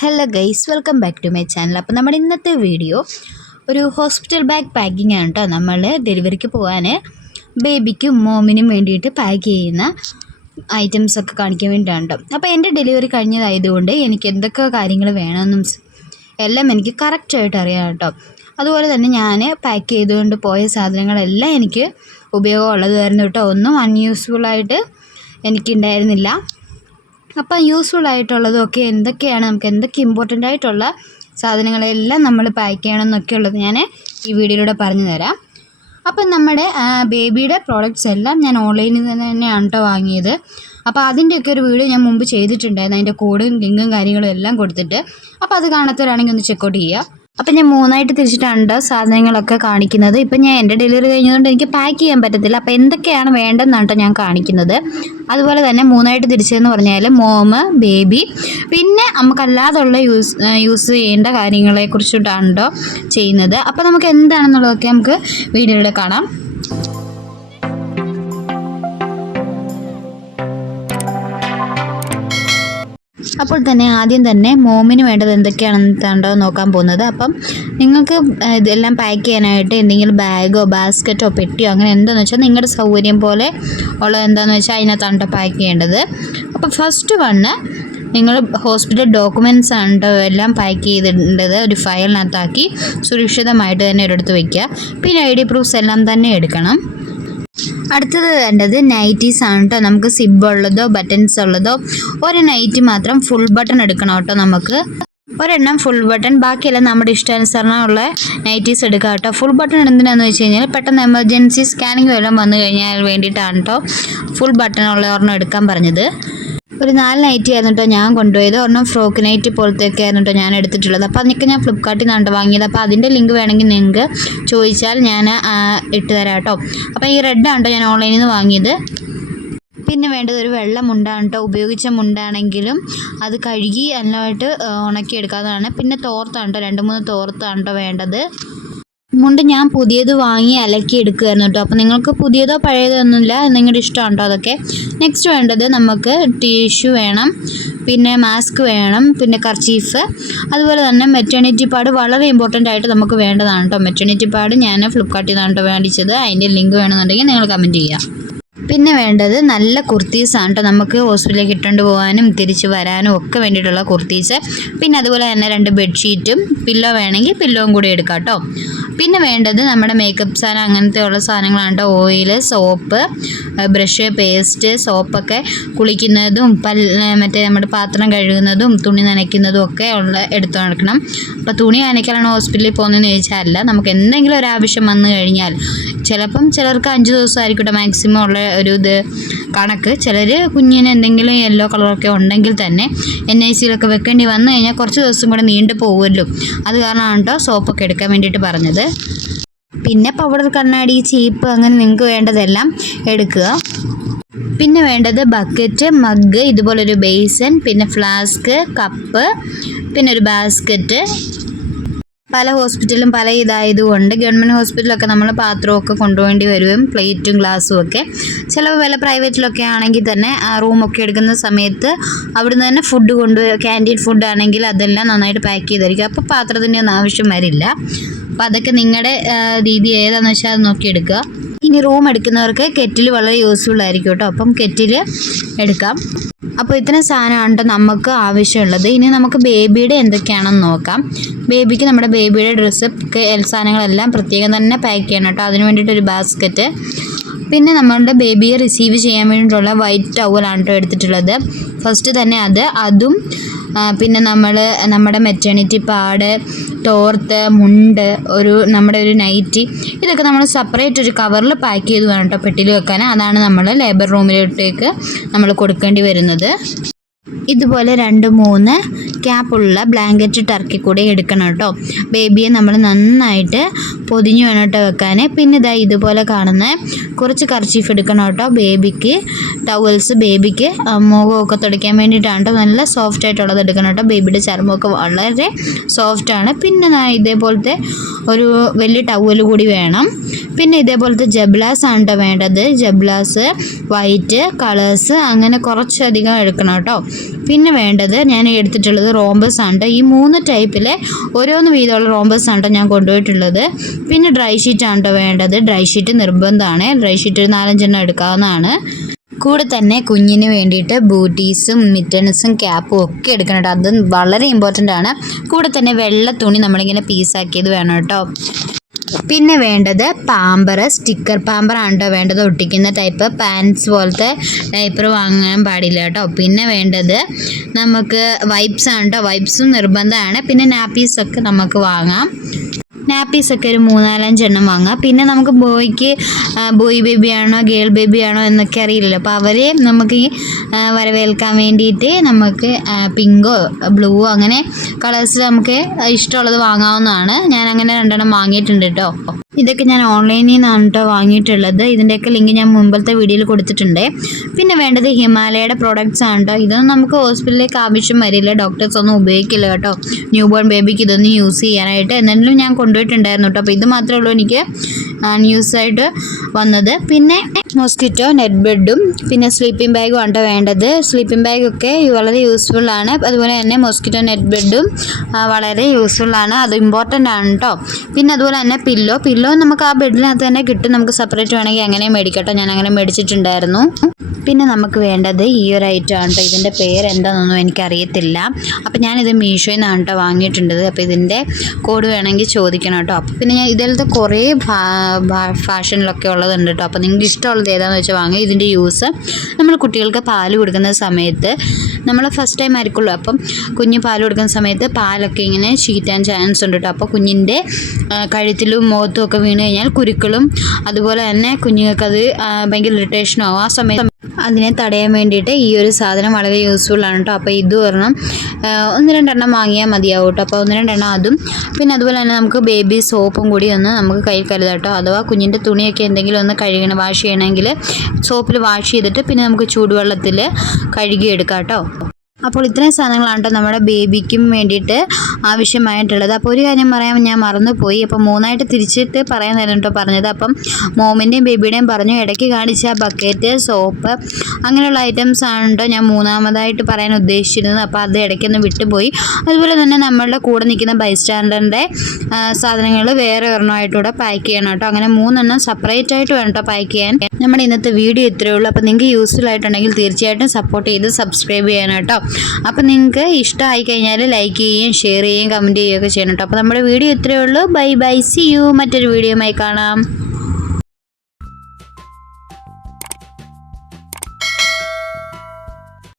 Hello guys, welcome back to my channel. അപ്പോൾ നമ്മുടെ ഇന്നത്തെ വീഡിയോ ഒരു ഹോസ്പിറ്റൽ ബാഗ് പാക്കിംഗ് ആണ് കേട്ടോ. നമ്മൾ ഡെലിവറിക്ക് പോകാൻ ബേബിക്കും മോമിനും വേണ്ടിയിട്ട് പാക്ക് ചെയ്യുന്ന ഐറ്റംസൊക്കെ കാണിക്കാൻ വേണ്ടിയിട്ടാണ് കേട്ടോ. അപ്പോൾ എൻ്റെ ഡെലിവറി കഴിഞ്ഞതായതുകൊണ്ട് എനിക്ക് എന്തൊക്കെ കാര്യങ്ങൾ വേണമെന്നും എല്ലാം എനിക്ക് കറക്റ്റായിട്ട് അറിയാം കേട്ടോ. അതുപോലെ തന്നെ ഞാൻ പാക്ക് ചെയ്തുകൊണ്ട് പോയ സാധനങ്ങളെല്ലാം എനിക്ക് ഉപയോഗമുള്ളതായിരുന്നു കേട്ടോ. ഒന്നും അൺയൂസ്ഫുള്ളായിട്ട് എനിക്കുണ്ടായിരുന്നില്ല. അപ്പം യൂസ്ഫുൾ ആയിട്ടുള്ളതൊക്കെ എന്തൊക്കെയാണ്, നമുക്ക് എന്തൊക്കെ ഇമ്പോർട്ടൻ്റ് ആയിട്ടുള്ള സാധനങ്ങളെല്ലാം നമ്മൾ പാക്ക് ചെയ്യണം എന്നൊക്കെ ഉള്ളത് ഞാൻ ഈ വീഡിയോയിലൂടെ പറഞ്ഞു തരാം. അപ്പം നമ്മുടെ ബേബിയുടെ പ്രോഡക്റ്റ്സ് എല്ലാം ഞാൻ ഓൺലൈനിൽ നിന്ന് തന്നെയാണ് കേട്ടോ വാങ്ങിയത്. അപ്പോൾ അതിൻ്റെയൊക്കെ ഒരു വീഡിയോ ഞാൻ മുമ്പ് ചെയ്തിട്ടുണ്ടായിരുന്നു, അതിൻ്റെ കോഡും ലിങ്കും കാര്യങ്ങളും എല്ലാം കൊടുത്തിട്ട്. അപ്പോൾ അത് കാണാത്തവരാണെങ്കിൽ ഒന്ന് ചെക്കൗട്ട് ചെയ്യുക. അപ്പം ഞാൻ 3ആയിട്ട് തിരിച്ചിട്ടാണ് സാധനങ്ങളൊക്കെ കാണിക്കുന്നത്. ഇപ്പം ഞാൻ എൻ്റെ ഡെലിവറി കഴിഞ്ഞതുകൊണ്ട് എനിക്ക് പാക്ക് ചെയ്യാൻ പറ്റത്തില്ല. അപ്പോൾ എന്തൊക്കെയാണ് വേണ്ടതെന്നാണ് കേട്ടോ ഞാൻ കാണിക്കുന്നത്. അതുപോലെ തന്നെ 3ആയിട്ട് തിരിച്ചതെന്ന് പറഞ്ഞാൽ മോമ്, ബേബി, പിന്നെ നമുക്കല്ലാതുള്ള യൂസ് ചെയ്യേണ്ട കാര്യങ്ങളെക്കുറിച്ചിട്ടാണ് കേട്ടോ ചെയ്യുന്നത്. അപ്പോൾ നമുക്ക് എന്താണെന്നുള്ളതൊക്കെ നമുക്ക് വീഡിയോയിലൂടെ കാണാം. അപ്പോൾ തന്നെ ആദ്യം തന്നെ മോമിന് വേണ്ടത് എന്തൊക്കെയാണെന്നാണോ നോക്കാൻ പോകുന്നത്. അപ്പം നിങ്ങൾക്ക് ഇതെല്ലാം പാക്ക് ചെയ്യാനായിട്ട് എന്തെങ്കിലും ബാഗോ ബാസ്ക്കറ്റോ പെട്ടിയോ അങ്ങനെ എന്താണെന്ന് വെച്ചാൽ നിങ്ങളുടെ സൗകര്യം പോലെ ഉള്ളത് എന്താണെന്ന് വെച്ചാൽ അതിനകത്താണ് പാക്ക് ചെയ്യേണ്ടത്. അപ്പോൾ ഫസ്റ്റ് വണ്ണ് നിങ്ങൾ ഹോസ്പിറ്റൽ ഡോക്യുമെൻറ്റ്സ് ആണ് കേട്ടോ എല്ലാം പാക്ക് ചെയ്തിടേണ്ടത്. ഒരു ഫയലിനകത്താക്കി സുരക്ഷിതമായിട്ട് തന്നെ ഒരിടത്ത് വയ്ക്കുക. പിന്നെ ID പ്രൂഫ്സ് എല്ലാം തന്നെ എടുക്കണം. അടുത്തത് വേണ്ടത് നൈറ്റീസ് ആണ് കേട്ടോ. നമുക്ക് സിബ് ഉള്ളതോ ബട്ടൺസ് ഉള്ളതോ ഒരു നൈറ്റി മാത്രം ഫുൾ ബട്ടൺ എടുക്കണം കേട്ടോ. നമുക്ക് ഒരെണ്ണം ഫുൾ ബട്ടൺ, ബാക്കിയെല്ലാം നമ്മുടെ ഇഷ്ടാനുസരണമുള്ള നൈറ്റീസ് എടുക്കുക കേട്ടോ. ഫുൾ ബട്ടൺ എന്തിനാന്ന് വെച്ച് കഴിഞ്ഞാൽ പെട്ടെന്ന് എമർജൻസി സ്കാനിങ് വല്ലതും വന്നു കഴിഞ്ഞാൽ വേണ്ടിയിട്ടാണ് കേട്ടോ ഫുൾ ബട്ടൺ ഉള്ള ഒരെണ്ണം എടുക്കാൻ പറഞ്ഞത്. ഒരു 4 നൈറ്റി ആയിരുന്നു കേട്ടോ ഞാൻ കൊണ്ടുപോയത്. ഒരെണ്ണം ഫ്രോക്ക് നൈറ്റി പോലത്തെയൊക്കെ ആയിരുന്നു കേട്ടോ ഞാൻ എടുത്തിട്ടുള്ളത്. അപ്പോൾ അതൊക്കെ ഞാൻ ഫ്ലിപ്കാർട്ടിൽ നിന്നാണ് വാങ്ങിയത്. അപ്പോൾ അതിൻ്റെ ലിങ്ക് വേണമെങ്കിൽ നിങ്ങൾക്ക് ചോദിച്ചാൽ ഞാൻ ഇട്ട് തരാം കേട്ടോ. അപ്പോൾ ഈ റെഡാണ് കേട്ടോ ഞാൻ ഓൺലൈനിൽ നിന്ന് വാങ്ങിയത്. പിന്നെ വേണ്ടത് ഒരു വെള്ള മുണ്ടാണ് കേട്ടോ. ഉപയോഗിച്ച മുണ്ടാണെങ്കിലും അത് കഴുകി നല്ലതായിട്ട് ഉണക്കിയെടുക്കാവുന്നതാണ്. പിന്നെ തോർത്താണ് കേട്ടോ, 2-3 തോർത്താണ് കേട്ടോ വേണ്ടത്. മുണ്ട് ഞാൻ പുതിയത് വാങ്ങി അലക്കി എടുക്കുമായിരുന്നു കേട്ടോ. അപ്പോൾ നിങ്ങൾക്ക് പുതിയതോ പഴയതോ ഒന്നുമില്ല, നിങ്ങളുടെ ഇഷ്ടമാണ് കേട്ടോ അതൊക്കെ. നെക്സ്റ്റ് വേണ്ടത് നമുക്ക് ടിഷ്യൂ വേണം, പിന്നെ മാസ്ക് വേണം, പിന്നെ കർച്ചീഫ്, അതുപോലെ തന്നെ മെറ്റേണിറ്റി പാഡ് വളരെ ഇമ്പോർട്ടൻ്റ് ആയിട്ട് നമുക്ക് വേണ്ടതാണ് കേട്ടോ. മെറ്റേണിറ്റി പാഡ് ഞാൻ ഫ്ലിപ്കാർട്ടിൽ നിന്നാണ് കേട്ടോ മേടിച്ചത്. അതിൻ്റെ ലിങ്ക് വേണമെന്നുണ്ടെങ്കിൽ നിങ്ങൾ കമൻറ്റ് ചെയ്യുക. പിന്നെ വേണ്ടത് നല്ല കുർത്തീസാണ് കേട്ടോ. നമുക്ക് ഹോസ്പിറ്റലിലേക്ക് ഇട്ടുകൊണ്ട് പോകാനും തിരിച്ച് വരാനും ഒക്കെ വേണ്ടിയിട്ടുള്ള കുർത്തീസ്. പിന്നെ അതുപോലെ തന്നെ 2 ബെഡ്ഷീറ്റും പില്ലോ വേണമെങ്കിൽ പില്ലോവും കൂടി എടുക്കാം കേട്ടോ. പിന്നെ വേണ്ടത് നമ്മുടെ മേക്കപ്പ് സാധനം അങ്ങനത്തെ ഉള്ള സാധനങ്ങളാണ് കേട്ടോ. ഓയിൽ, സോപ്പ്, ബ്രഷ്, പേസ്റ്റ്, സോപ്പൊക്കെ കുളിക്കുന്നതും മറ്റേ നമ്മുടെ പാത്രം കഴുകുന്നതും തുണി നനയ്ക്കുന്നതും ഒക്കെ എടുത്തു നടക്കണം. അപ്പോൾ തുണി നനയ്ക്കാനാണ് ഹോസ്പിറ്റലിൽ പോകുന്നതെന്ന് ചോദിച്ചാൽ അല്ല, നമുക്ക് എന്തെങ്കിലും ഒരു ആവശ്യം വന്നു കഴിഞ്ഞാൽ ചിലപ്പം ചിലർക്ക് 5 ദിവസമായിരിക്കട്ടെ മാക്സിമം ഉള്ള ഒരു കണക്ക്. ചിലർ കുഞ്ഞിന് എന്തെങ്കിലും യെല്ലോ കളറൊക്കെ ഉണ്ടെങ്കിൽ തന്നെ NICയിലൊക്കെ വെക്കേണ്ടി വന്നു കഴിഞ്ഞാൽ കുറച്ച് ദിവസം കൂടെ നീണ്ടു പോകുമല്ലോ. അത് കാരണമാണ് കേട്ടോ സോപ്പൊക്കെ എടുക്കാൻ വേണ്ടിയിട്ട് പറഞ്ഞത്. പിന്നെ പൗഡർ, കണ്ണാടി, ചീപ്പ് അങ്ങനെ നിങ്ങൾക്ക് വേണ്ടതെല്ലാം എടുക്കുക. പിന്നെ വേണ്ടത് ബക്കറ്റ്, മഗ്, ഇതുപോലൊരു ബേസൻ, പിന്നെ ഫ്ലാസ്ക്, കപ്പ്, പിന്നെ ഒരു ബാസ്ക്കറ്റ്. പല ഹോസ്പിറ്റലും പല ഇതായതുകൊണ്ട് ഗവൺമെൻറ് ഹോസ്പിറ്റലൊക്കെ നമ്മൾ പാത്രമൊക്കെ കൊണ്ടുപോകേണ്ടി വരും, പ്ലേറ്റും ഗ്ലാസ്സും ഒക്കെ. ചിലപ്പോൾ വല്ല പ്രൈവറ്റിലൊക്കെ ആണെങ്കിൽ തന്നെ റൂമൊക്കെ എടുക്കുന്ന സമയത്ത് അവിടുന്ന് തന്നെ ഫുഡ് ക്യാൻറ്റീൻ ഫുഡ് ആണെങ്കിൽ അതെല്ലാം നന്നായിട്ട് പാക്ക് ചെയ്തായിരിക്കും. അപ്പോൾ പാത്രത്തിൻ്റെ ഒന്നും ആവശ്യം വരില്ല. അപ്പോൾ അതൊക്കെ നിങ്ങളുടെ രീതി ഏതാണെന്ന് വെച്ചാൽ അത് നോക്കിയെടുക്കുക. ഇനി റൂം എടുക്കുന്നവർക്ക് കെറ്റിൽ വളരെ യൂസ്ഫുൾ ആയിരിക്കും കേട്ടോ. അപ്പം കെറ്റിൽ എടുക്കാം. അപ്പോൾ ഇത്രയും സാധനമാണ് നമുക്ക് ആവശ്യമുള്ളത്. ഇനി നമുക്ക് ബേബിയുടെ എന്തൊക്കെയാണെന്ന് നോക്കാം. ബേബിക്ക് നമ്മുടെ ബേബിയുടെ ഡ്രസ്സ് സാധനങ്ങളെല്ലാം പ്രത്യേകം തന്നെ പാക്ക് ചെയ്യണം കേട്ടോ. അതിന് വേണ്ടിയിട്ടൊരു ബാസ്ക്കറ്റ്. പിന്നെ നമ്മളുടെ ബേബിയെ റിസീവ് ചെയ്യാൻ വേണ്ടിയിട്ടുള്ള വൈറ്റ് ടവലാണ് കേട്ടോ എടുത്തിട്ടുള്ളത്. ഫസ്റ്റ് തന്നെ അതും പിന്നെ നമ്മുടെ മെറ്റേണിറ്റി പാഡ്, തോർത്ത്, മുണ്ട്, നമ്മുടെ ഒരു നൈറ്റി, ഇതൊക്കെ നമ്മൾ സെപ്പറേറ്റ് ഒരു കവറിൽ പാക്ക് ചെയ്ത് വേണം കേട്ടോ പെട്ടിയിൽ വെക്കാൻ. അതാണ് നമ്മൾ ലേബർ റൂമിലോട്ടേക്ക് നമ്മൾ കൊടുക്കേണ്ടി വരുന്നത്. ഇതുപോലെ 2-3 ക്യാപ്പുള്ള ബ്ലാങ്കറ്റ് ടർക്കി കൂടെ എടുക്കണം കേട്ടോ. ബേബിയെ നമ്മൾ നന്നായിട്ട് പൊതിഞ്ഞ് വേണം കേട്ടോ വെക്കാൻ. പിന്നെ ഇതുപോലെ കാണുന്ന കുറച്ച് കർച്ചീഫ് എടുക്കണം കേട്ടോ. ബേബിക്ക് ടവൽസ്, ബേബിക്ക് മുഖമൊക്കെ തുടയ്ക്കാൻ വേണ്ടിയിട്ടാണ് കേട്ടോ. നല്ല സോഫ്റ്റ് ആയിട്ടുള്ളത് എടുക്കണം കേട്ടോ. ബേബിയുടെ ചർമ്മമൊക്കെ വളരെ സോഫ്റ്റാണ്. പിന്നെ ഇതേപോലത്തെ ഒരു വലിയ ടവൽ കൂടി വേണം. പിന്നെ ഇതേപോലത്തെ ജബ്ലാസ് ആണ് കേട്ടോ വേണ്ടത്. ജബ്ലാസ്, വൈറ്റ് കളേഴ്സ് അങ്ങനെ കുറച്ചധികം എടുക്കണം കേട്ടോ. പിന്നെ വേണ്ടത് ഞാൻ എടുത്തിട്ടുള്ളത് റോംബസ് ആണ്. ഈ 3 ടൈപ്പിലെ ഓരോന്ന് വീതമുള്ള റോംബസ് ആണ് ഞാൻ കൊണ്ടുപോയിട്ടുള്ളത്. പിന്നെ ഡ്രൈ ഷീറ്റാണ് വേണ്ടത്. ഡ്രൈ ഷീറ്റ് നിർബന്ധമാണ്. ഡ്രൈ ഷീറ്റ് ഒരു 4-5 എണ്ണം എടുക്കാവുന്നതാണ്. കൂടെ തന്നെ കുഞ്ഞിന് വേണ്ടിയിട്ട് ബൂട്ടീസും മിറ്റൻസും ക്യാപ്പും ഒക്കെ എടുക്കണം കേട്ടോ. അത് വളരെ ഇമ്പോർട്ടൻ്റ് ആണ്. കൂടെ തന്നെ വെള്ള തുണി നമ്മളിങ്ങനെ പീസാക്കിയത് വേണം കേട്ടോ. പിന്നെ വേണ്ടത് പാമ്പർ, സ്റ്റിക്കർ പാമ്പറാണ് കേട്ടോ വേണ്ടത്. ഒട്ടിക്കുന്ന ടൈപ്പ് പാൻസ് പോലത്തെ ഡയപ്പർ വാങ്ങാൻ പാടില്ല കേട്ടോ. പിന്നെ വേണ്ടത് നമുക്ക് വൈപ്സ് ആണ് കേട്ടോ. വൈപ്സും നിർബന്ധമാണ്. പിന്നെ നാപ്പീസൊക്കെ നമുക്ക് വാങ്ങാം. നാപ്പീസൊക്കെ ഒരു 3-4-5 എണ്ണം വാങ്ങാം. പിന്നെ നമുക്ക് ബോയ് ബേബിയാണോ ഗേൾ ബേബിയാണോ എന്നൊക്കെ അറിയില്ലല്ലോ. അപ്പോൾ അവരെ നമുക്ക് ഈ വരവേൽക്കാൻ വേണ്ടിയിട്ട് നമുക്ക് പിങ്കോ ബ്ലൂവോ അങ്ങനെ കളേഴ്സിൽ നമുക്ക് ഇഷ്ടമുള്ളത് വാങ്ങാവുന്നതാണ്. ഞാൻ അങ്ങനെ 2 എണ്ണം വാങ്ങിയിട്ടുണ്ട് കേട്ടോ. ഇതൊക്കെ ഞാൻ ഓൺലൈനിൽ നിന്നാണ് കേട്ടോ വാങ്ങിയിട്ടുള്ളത്. ഇതിൻ്റെയൊക്കെ ലിങ്ക് ഞാൻ മുമ്പത്തെ വീഡിയോയിൽ കൊടുത്തിട്ടുണ്ട്. പിന്നെ വേണ്ടത് ഹിമാലയയുടെ പ്രോഡക്റ്റ്സ് ആണ് കേട്ടോ. ഇതൊന്നും നമുക്ക് ഹോസ്പിറ്റലിലേക്ക് ആവശ്യം വരില്ല. ഡോക്ടേഴ്സ് ഒന്നും ഉപയോഗിക്കില്ല കേട്ടോ ന്യൂ ബോൺ ബേബിക്ക് ഇതൊന്നും യൂസ് ചെയ്യാനായിട്ട്. എന്നാലും ഞാൻ കൊണ്ടുപോയിട്ടുണ്ടായിരുന്നു കേട്ടോ. അപ്പോൾ ഇത് മാത്രമേ ഉള്ളൂ എനിക്ക് ന്യൂസായിട്ട് വന്നത്. പിന്നെ മോസ്കിറ്റോ നെറ്റ് ബെഡും പിന്നെ സ്ലീപ്പിംഗ് ബാഗും ആണ് വേണ്ടത്. സ്ലീപ്പിംഗ് ബാഗൊക്കെ വളരെ യൂസ്ഫുള്ളാണ്. അതുപോലെ തന്നെ മോസ്കിറ്റോ നെറ്റ് ബെഡും വളരെ യൂസ്ഫുള്ളാണ്. അത് ഇമ്പോർട്ടൻ്റ് ആണ് കേട്ടോ. പിന്നെ അതുപോലെ തന്നെ പില്ലോ നമുക്ക് ആ ബെഡിനകത്ത് തന്നെ കിട്ടും. നമുക്ക് സെപ്പറേറ്റ് വേണമെങ്കിൽ അങ്ങനെ മേടിക്കട്ടോ. ഞാൻ അങ്ങനെ മേടിച്ചിട്ടുണ്ടായിരുന്നു. പിന്നെ നമുക്ക് വേണ്ടത് ഈ ഒരു ഐറ്റം ആണ് കേട്ടോ. ഇതിൻ്റെ പേരെന്താണെന്നൊന്നും എനിക്കറിയത്തില്ല. അപ്പോൾ ഞാനിത് മീഷോയിൽ നിന്നാണ് കേട്ടോ വാങ്ങിയിട്ടുള്ളത്. അപ്പോൾ ഇതിൻ്റെ കോഡ് വേണമെങ്കിൽ ചോദിക്കണം കേട്ടോ. അപ്പോൾ പിന്നെ ഞാൻ ഇതിലത്തെ കുറേ ഫാഷനിലൊക്കെ ഉള്ളതുണ്ട് കേട്ടോ. അപ്പോൾ നിങ്ങൾക്ക് ഇഷ്ടമുള്ളത് ഏതാണെന്ന് വെച്ചാൽ വാങ്ങുക. ഇതിൻ്റെ യൂസ് നമ്മൾ കുട്ടികൾക്ക് പാല് കൊടുക്കുന്ന സമയത്ത് നമ്മൾ ഫസ്റ്റ് ടൈം ആയിരിക്കുള്ളൂ. അപ്പം കുഞ്ഞ് പാല് കൊടുക്കുന്ന സമയത്ത് പാലൊക്കെ ഇങ്ങനെ ചീറ്റാൻ ചാൻസ് ഉണ്ട് കേട്ടോ. അപ്പോൾ കുഞ്ഞിൻ്റെ കഴുത്തിലും മുഖത്തും ഒക്കെ വീണ് കഴിഞ്ഞാൽ കുരുക്കളും അതുപോലെ തന്നെ കുഞ്ഞുങ്ങൾക്കത് ഭയങ്കര ഇറിറ്റേഷനും ആവും. ആ സമയത്ത് അതിനെ തടയാൻ വേണ്ടിയിട്ട് ഈ ഒരു സാധനം വളരെ യൂസ്ഫുൾ ആണ് കേട്ടോ. അപ്പോൾ ഇത് ഒരെണ്ണം 1-2 എണ്ണം വാങ്ങിയാൽ മതിയാവും കേട്ടോ. അപ്പോൾ 1-2 എണ്ണം അതും. പിന്നെ അതുപോലെ തന്നെ നമുക്ക് ബേബി സോപ്പും കൂടി ഒന്ന് നമുക്ക് കയ്യിൽ കരുതാം കേട്ടോ. അഥവാ കുഞ്ഞിൻ്റെ തുണിയൊക്കെ എന്തെങ്കിലും ഒന്ന് വാഷ് ചെയ്യണമെങ്കിൽ സോപ്പിൽ വാഷ് ചെയ്തിട്ട് പിന്നെ നമുക്ക് ചൂടുവെള്ളത്തിൽ കഴുകിയെടുക്കാം കേട്ടോ. അപ്പോൾ ഇത്രയും സാധനങ്ങളാണ് കേട്ടോ നമ്മുടെ ബേബിക്കും വേണ്ടിയിട്ട് ആവശ്യമായിട്ടുള്ളത്. അപ്പോൾ ഒരു കാര്യം പറയാൻ ഞാൻ മറന്നുപോയി. അപ്പോൾ 3ആയിട്ട് തിരിച്ചിട്ട് പറയാൻ നേരം കേട്ടോ പറഞ്ഞത്. അപ്പം മോമിൻ്റെയും ബേബിയുടെയും പറഞ്ഞു. ഇടയ്ക്ക് കാണിച്ച ബക്കറ്റ്, സോപ്പ് അങ്ങനെയുള്ള ഐറ്റംസ് ആണ് കേട്ടോ ഞാൻ 3ആമതായിട്ട് പറയാൻ ഉദ്ദേശിച്ചിരുന്നത്. അപ്പോൾ അത് ഇടയ്ക്കൊന്ന് വിട്ടുപോയി. അതുപോലെ തന്നെ നമ്മളുടെ കൂടെ നിൽക്കുന്ന ബൈസ്റ്റാൻഡറിൻ്റെ സാധനങ്ങൾ വേറെ ഒരെണ്ണമായിട്ടൂടെ പാക്ക് ചെയ്യണം കേട്ടോ. അങ്ങനെ 3 എണ്ണം സെപ്പറേറ്റ് ആയിട്ട് വേണം കേട്ടോ പാക്ക് ചെയ്യാൻ. നമ്മുടെ ഇന്നത്തെ വീഡിയോ ഇത്രയേ ഉള്ളൂ. അപ്പോൾ നിങ്ങൾക്ക് യൂസ്ഫുൾ ആയിട്ടുണ്ടെങ്കിൽ തീർച്ചയായിട്ടും സപ്പോർട്ട് ചെയ്ത് സബ്സ്ക്രൈബ് ചെയ്യണം കേട്ടോ. അപ്പോൾ നിങ്ങൾക്ക് ഇഷ്ടമായി കഴിഞ്ഞാൽ ലൈക്ക് ചെയ്യുകയും ഷെയർ ചെയ്യുകയും കമൻറ്റ് ചെയ്യുകയൊക്കെ ചെയ്യണം കേട്ടോ. അപ്പോൾ നമ്മുടെ വീഡിയോ ഇത്രയേ ഉള്ളൂ. Bye bye, see you. മറ്റൊരു വീഡിയോയുമായി കാണാം.